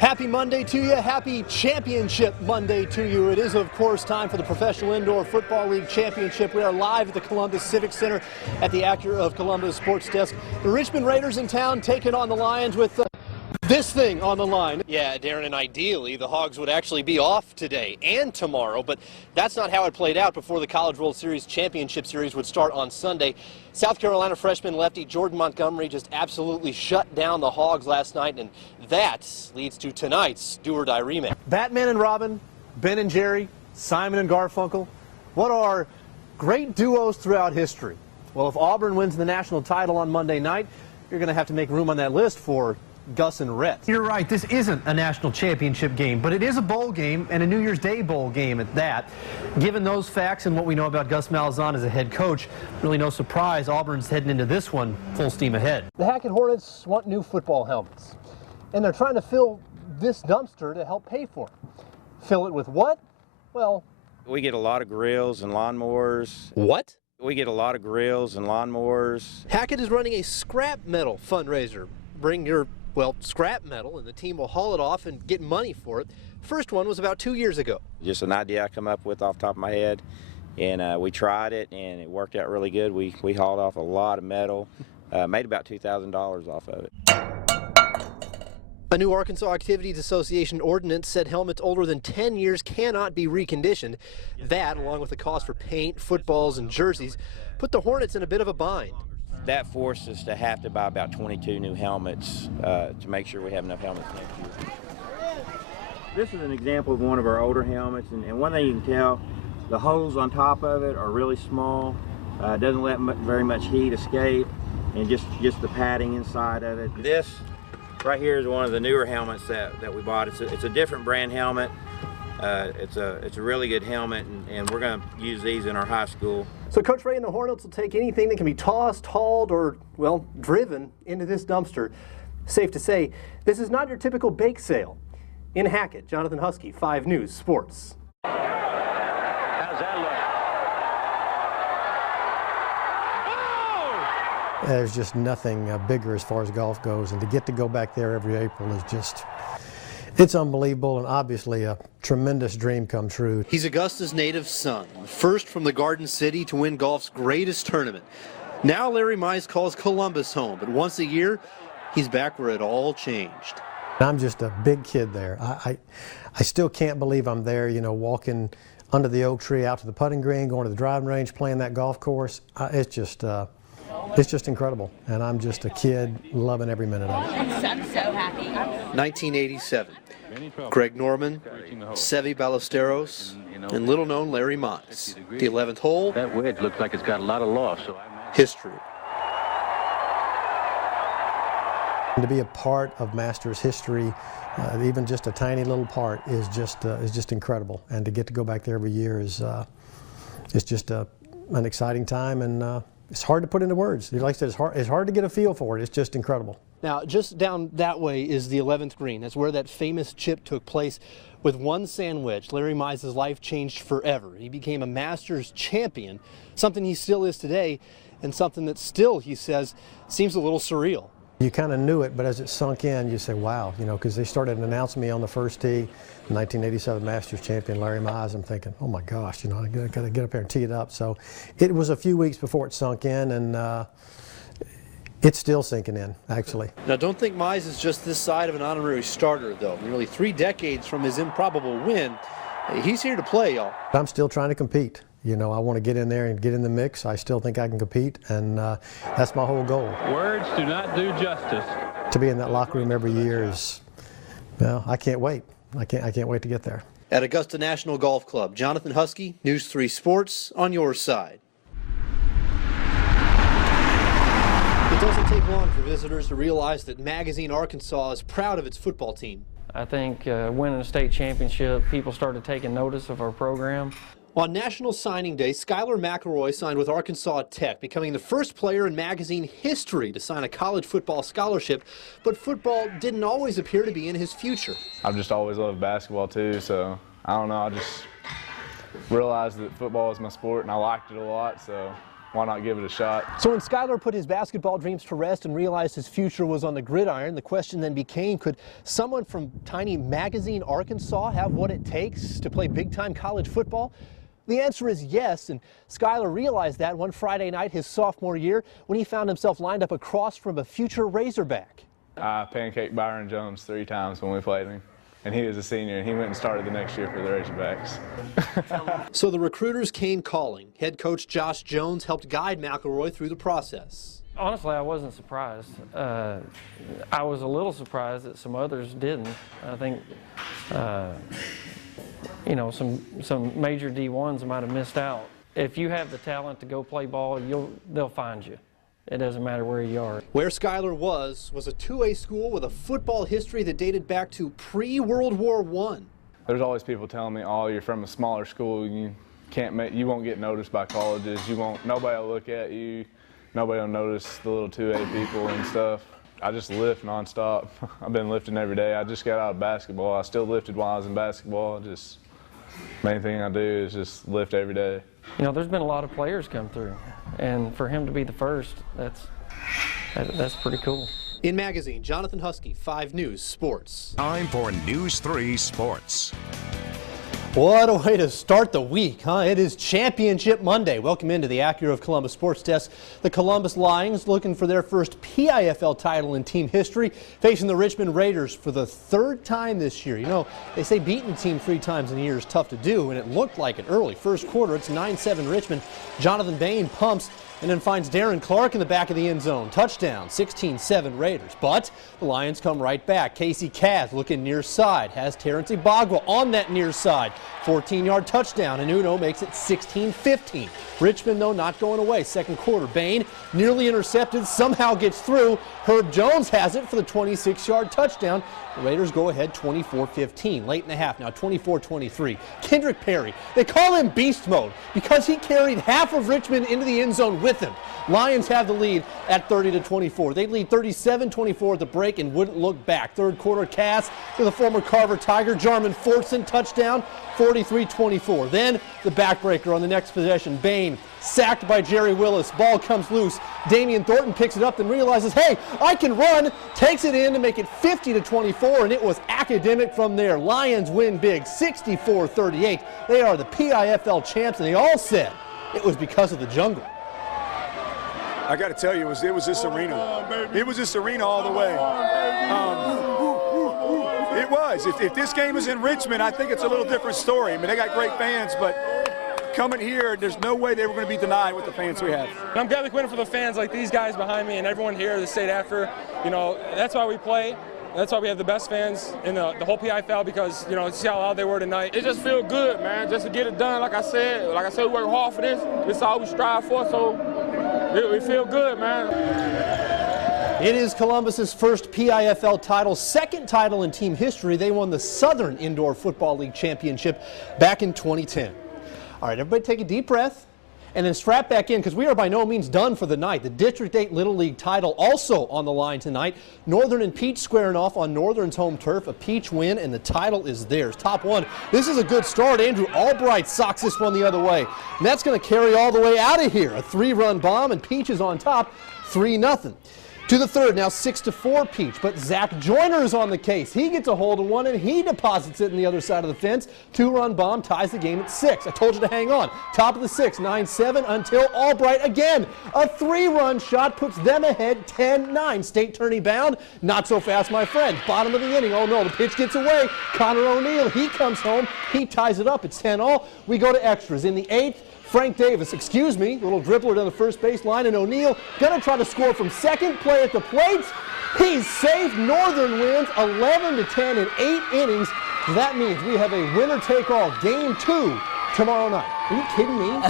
Happy Monday to you. Happy Championship Monday to you. It is, of course, time for the Professional Indoor Football League Championship. We are live at the Columbus Civic Center at the Acura of Columbus Sports Desk. The Richmond Raiders in town taking on the Lions with this thing on the line. Yeah, Darren, and ideally the Hogs would actually be off today and tomorrow, but that's not how it played out before the College World Series Championship Series would start on Sunday. South Carolina freshman lefty Jordan Montgomery just absolutely shut down the Hogs last night, and that leads to tonight's do-or-die rematch. Batman and Robin, Ben and Jerry, Simon and Garfunkel, what are great duos throughout history? Well, if Auburn wins the national title on Monday night, you're going to have to make room on that list for Gus and Rhett. You're right, this isn't a national championship game, but it is a bowl game and a New Year's Day bowl game at that. Given those facts and what we know about Gus Malzahn as a head coach, really no surprise Auburn's heading into this one full steam ahead. The Hackett Hornets want new football helmets, and they're trying to fill this dumpster to help pay for it. Fill it with what? Well, we get a lot of grills and lawnmowers. What? We get a lot of grills and lawnmowers. Hackett is running a scrap metal fundraiser. Bring your scrap metal, and the team will haul it off and get money for it. First one was about 2 years ago. Just an idea I come up with off the top of my head, and we tried it, and it worked out really good. We hauled off a lot of metal, made about $2,000 off of it. A new Arkansas Activities Association ordinance said helmets older than 10 years cannot be reconditioned. That, along with the cost for paint, footballs, and jerseys, put the Hornets in a bit of a bind. That forced us to have to buy about 22 new helmets to make sure we have enough helmets next year. This is an example of one of our older helmets, and one thing you can tell, the holes on top of it are really small. It doesn't let very much heat escape, and just the padding inside of it. This right here is one of the newer helmets that we bought. It's a different brand helmet. It's a really good helmet, and we're going to use these in our high school. So Coach Ray and the Hornets will take anything that can be tossed, hauled, or, well, driven into this dumpster. Safe to say, this is not your typical bake sale. In Hackett, Jonathan Huskey, 5 News Sports. How's that look? There's just nothing bigger as far as golf goes, and to get to go back there every April is just... it's unbelievable, and obviously a tremendous dream come true. He's Augusta's native son, first from the Garden City to win golf's greatest tournament. Now Larry Mize calls Columbus home, but once a year, he's back where it all changed. I'm just a big kid there. I still can't believe I'm there, you know, walking under the oak tree out to the putting green, going to the driving range, playing that golf course. It's just incredible, and I'm just a kid loving every minute of it. I'm so happy. 1987. Greg Norman, Seve Ballesteros, and little-known Larry Mize. The 11th hole. That wedge looks like it's got a lot of loss. So history. And to be a part of Masters history, even just a tiny little part, is just incredible. And to get to go back there every year is just an exciting time, and it's hard to put into words. Like I said, it's hard to get a feel for it. It's just incredible. Now, just down that way is the 11th green. That's where that famous chip took place. With one sand wedge, Larry Mize's life changed forever. He became a Masters champion, something he still is today, and something that still, he says, seems a little surreal. You kind of knew it, but as it sunk in, you say, wow, you know, because they started announcing me on the first tee, 1987 Masters champion Larry Mize. I'm thinking, oh my gosh, you know, I got to get up there and tee it up. So it was a few weeks before it sunk in, and it's still sinking in, actually. Now, don't think Mize is just this side of an honorary starter, though. Nearly 3 decades from his improbable win, he's here to play, y'all. I'm still trying to compete. You know, I want to get in there and get in the mix. I still think I can compete, and that's my whole goal. Words do not do justice. To be in that locker room every year is, well, I can't wait. I can't wait to get there. At Augusta National Golf Club, Jonathan Huskey, News 3 Sports, on your side. It doesn't take long for visitors to realize that Magazine Arkansas is proud of its football team. I think winning a state championship, people started taking notice of our program. On National Signing Day, Skylar McElroy signed with Arkansas Tech, becoming the first player in Magazine history to sign a college football scholarship, but football didn't always appear to be in his future. I've just always loved basketball too, so I don't know, I just realized that football is my sport and I liked it a lot, so why not give it a shot? So when Skylar put his basketball dreams to rest and realized his future was on the gridiron, the question then became, could someone from tiny Magazine, Arkansas have what it takes to play big-time college football? The answer is yes, and Skylar realized that one Friday night his sophomore year when he found himself lined up across from a future Razorback. I pancaked Byron Jones 3 times when we played him, and he was a senior, and he went and started the next year for the Razorbacks. So the recruiters came calling. Head coach Josh Jones helped guide McElroy through the process. Honestly, I wasn't surprised. I was a little surprised that some others didn't. I think, you know, some major D1s might have missed out. If you have the talent to go play ball, they'll find you. It doesn't matter where you are. Where Skylar was a 2A school with a football history that dated back to pre-World War I. There's always people telling me, oh, you're from a smaller school, you won't get noticed by colleges, nobody will look at you, nobody will notice the little 2A people and stuff. I just lift nonstop. I've been lifting every day. I just got out of basketball. I still lifted while I was in basketball. Main thing I do is just lift every day. You know, there's been a lot of players come through, and for him to be the first, that's pretty cool. In Magazine, Jonathan Huskey, 5 News Sports. Time for News 3 Sports. What a way to start the week, huh? It is Championship Monday. Welcome into the Acura of Columbus Sports Desk. The Columbus Lions looking for their first PIFL title in team history, facing the Richmond Raiders for the 3rd time this year. You know, they say beating a team 3 times in a year is tough to do, and it looked like it early. First quarter, it's 9-7 Richmond. Jonathan Bain pumps and then finds Darren Clark in the back of the end zone. Touchdown, 16-7 Raiders. But the Lions come right back. Casey Kaz looking near side, has Terrence Ibagwa on that near side. 14-yard touchdown, and Uno makes it 16-15. Richmond, though, not going away. Second quarter, Bain nearly intercepted, somehow gets through. Herb Jones has it for the 26-yard touchdown. The Raiders go ahead 24-15. Late in the half, now 24-23. Kendrick Perry, they call him Beast Mode because he carried half of Richmond into the end zone with him. Lions have the lead at 30-24. They lead 37-24 at the break and wouldn't look back. Third quarter, Cass to the former Carver Tiger, Jarman Fortson, touchdown, 43-24. Then the backbreaker on the next possession. Bain sacked by Jerry Willis. Ball comes loose. Damian Thornton picks it up and realizes, hey, I can run. Takes it in to make it 50-24, and it was academic from there. Lions win big, 64-38. They are the PIFL champs, and they all said it was because of the jungle. I got to tell you, it was this arena. It was this arena all the way. It was. If this game was in Richmond, I think it's a little different story. I mean, they got great fans, but coming here, there's no way they were going to be denied with the fans we have. I'm glad we winning for the fans like these guys behind me and everyone here, the state after. You know, that's why we play. That's why we have the best fans in the whole PIFL because, you know, see how loud they were tonight. It just feels good, man, just to get it done. Like I said, we work hard for this. This is all we strive for, so we feel good, man. It is Columbus's first PIFL title, second title in team history. They won the Southern Indoor Football League Championship back in 2010. All right, everybody take a deep breath and then strap back in because we are by no means done for the night. The District 8 Little League title also on the line tonight. Northern and Peach squaring off on Northern's home turf. A Peach win, and the title is theirs. Top one. This is a good start. Andrew Albright socks this one the other way. And that's going to carry all the way out of here. A 3-run bomb, and Peach is on top, 3-0. To the third, now 6-4 Peach, but Zach Joyner is on the case. He gets a hold of one and he deposits it in the other side of the fence. 2-run bomb ties the game at 6. I told you to hang on. Top of the 6, 9-7 until Albright again. A 3-run shot puts them ahead 10-9. State tourney bound. Not so fast, my friend. Bottom of the inning. Oh no, the pitch gets away. Connor O'Neill, he comes home. He ties it up. It's 10-all. We go to extras. In the 8th, Frank Davis, little dribbler to the first base line, and O'Neill gonna try to score from second, play at the plate. He's safe. Northern wins 11-10 in 8 innings. That means we have a winner-take-all game 2 tomorrow night. Are you kidding me?